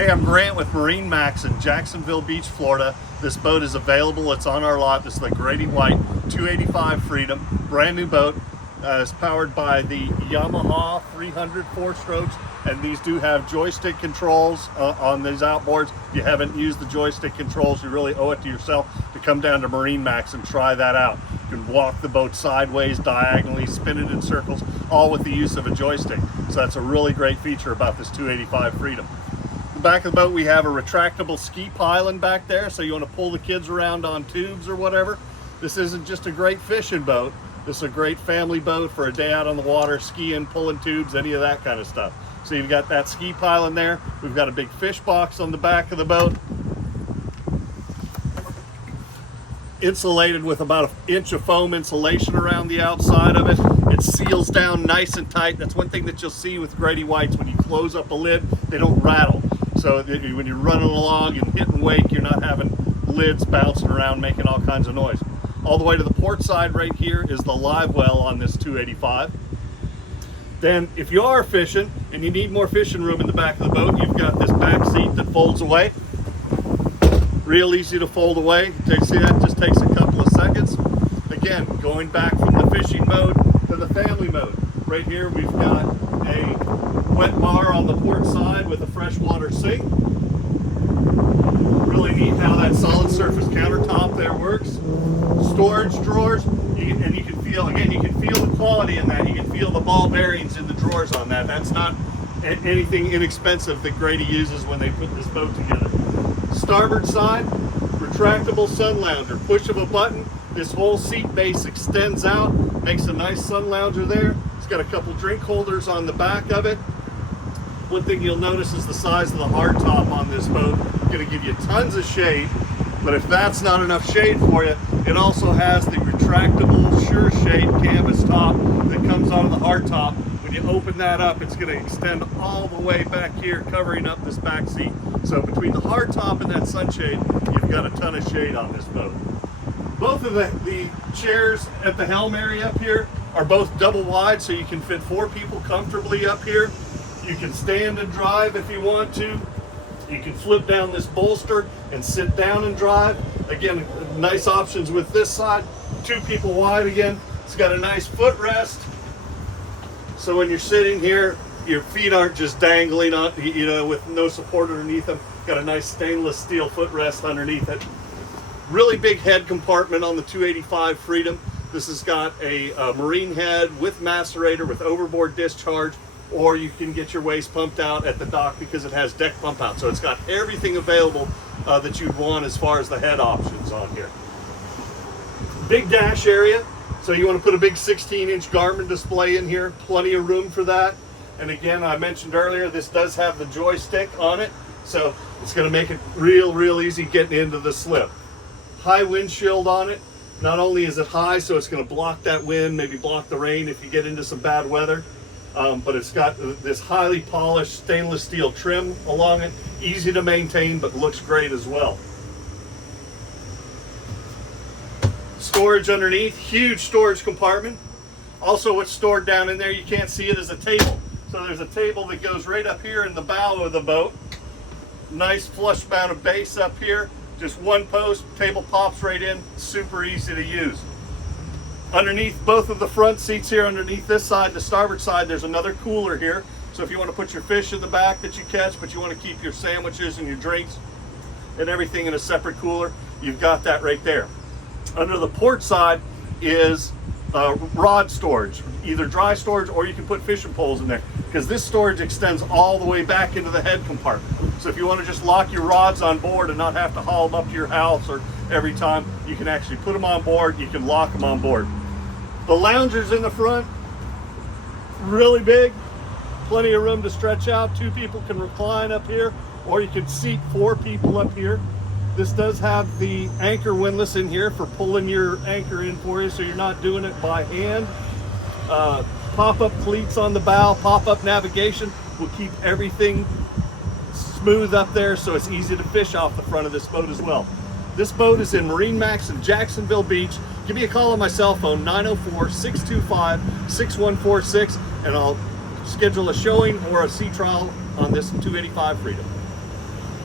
Hey, I'm Grant with MarineMax in Jacksonville Beach, Florida. This boat is available. It's on our lot. This is the Grady-White 285 Freedom, brand new boat. It's powered by the Yamaha 300 4-strokes, and these do have joystick controls on these outboards. If you haven't used the joystick controls, you really owe it to yourself to come down to MarineMax and try that out. You can walk the boat sideways, diagonally, spin it in circles, all with the use of a joystick. So that's a really great feature about this 285 Freedom. The back of the boat, we have a retractable ski pylon back there, so you want to pull the kids around on tubes or whatever. This isn't just a great fishing boat. This is a great family boat for a day out on the water, skiing, pulling tubes, any of that kind of stuff. So you've got that ski pylon there. We've got a big fish box on the back of the boat, insulated with about 1 inch of foam insulation around the outside of it. It seals down nice and tight. That's one thing that you'll see with Grady-Whites. When you close up a lid, they don't rattle. So when you're running along and hit and wake, you're not having lids bouncing around making all kinds of noise. All the way to the port side right here is the live well on this 285. Then if you are fishing and you need more fishing room in the back of the boat, you've got this back seat that folds away. Real easy to fold away. See, that just takes a couple of seconds. Again, going back from the fishing mode to the family mode. Right here we've got a wet bar on the port side with a freshwater sink. Really neat how that solid surface countertop there works. Storage drawers, and you can feel, again, you can feel the quality in that. You can feel the ball bearings in the drawers on that. That's not anything inexpensive that Grady uses when they put this boat together. Starboard side, retractable sun lounger. Push of a button, this whole seat base extends out, makes a nice sun lounger there. It's got a couple drink holders on the back of it. One thing you'll notice is the size of the hardtop on this boat. It's going to give you tons of shade, but if that's not enough shade for you, it also has the retractable Sure Shade canvas top that comes out of the hardtop. When you open that up, it's going to extend all the way back here, covering up this back seat. So between the hardtop and that sunshade, you've got a ton of shade on this boat. Both of the chairs at the helm area up here are both double wide, so you can fit 4 people comfortably up here. You can stand and drive if you want to. You can flip down this bolster and sit down and drive. Again, nice options with this side. 2 people wide again. It's got a nice footrest. So when you're sitting here, your feet aren't just dangling on, with no support underneath them. Got a nice stainless steel footrest underneath it. Really big head compartment on the 285 Freedom. This has got a marine head with macerator with overboard discharge, or you can get your waste pumped out at the dock because it has deck pump out. So it's got everything available that you'd want as far as the head options on here. Big dash area. So you want to put a big 16-inch Garmin display in here, plenty of room for that. And again, I mentioned earlier, this does have the joystick on it, so it's going to make it real easy getting into the slip. High windshield on it. Not only is it high, so it's going to block that wind, maybe block the rain if you get into some bad weather, but it's got this highly polished stainless steel trim along it. Easy to maintain, but looks great as well. Storage underneath, huge storage compartment. Also what's stored down in there, you can't see it, is a table. So there's a table that goes right up here in the bow of the boat. Nice flush mounted base up here. Just one post, table pops right in, super easy to use. Underneath both of the front seats here, underneath this side, the starboard side, there's another cooler here. So if you want to put your fish in the back that you catch, but you want to keep your sandwiches and your drinks and everything in a separate cooler, you've got that right there. Under the port side is rod storage, either dry storage or you can put fishing poles in there, because this storage extends all the way back into the head compartment. So if you want to just lock your rods on board and not have to haul them up to your house or every time, you can actually put them on board, you can lock them on board. The loungers in the front, really big, plenty of room to stretch out. 2 people can recline up here, or you can seat 4 people up here. This does have the anchor windlass in here for pulling your anchor in for you, so you're not doing it by hand. Pop-up cleats on the bow, pop-up navigation will keep everything smooth up there, so it's easy to fish off the front of this boat as well. This boat is in MarineMax in Jacksonville Beach. Give me a call on my cell phone, 904-625-6146, and I'll schedule a showing or a sea trial on this 285 Freedom.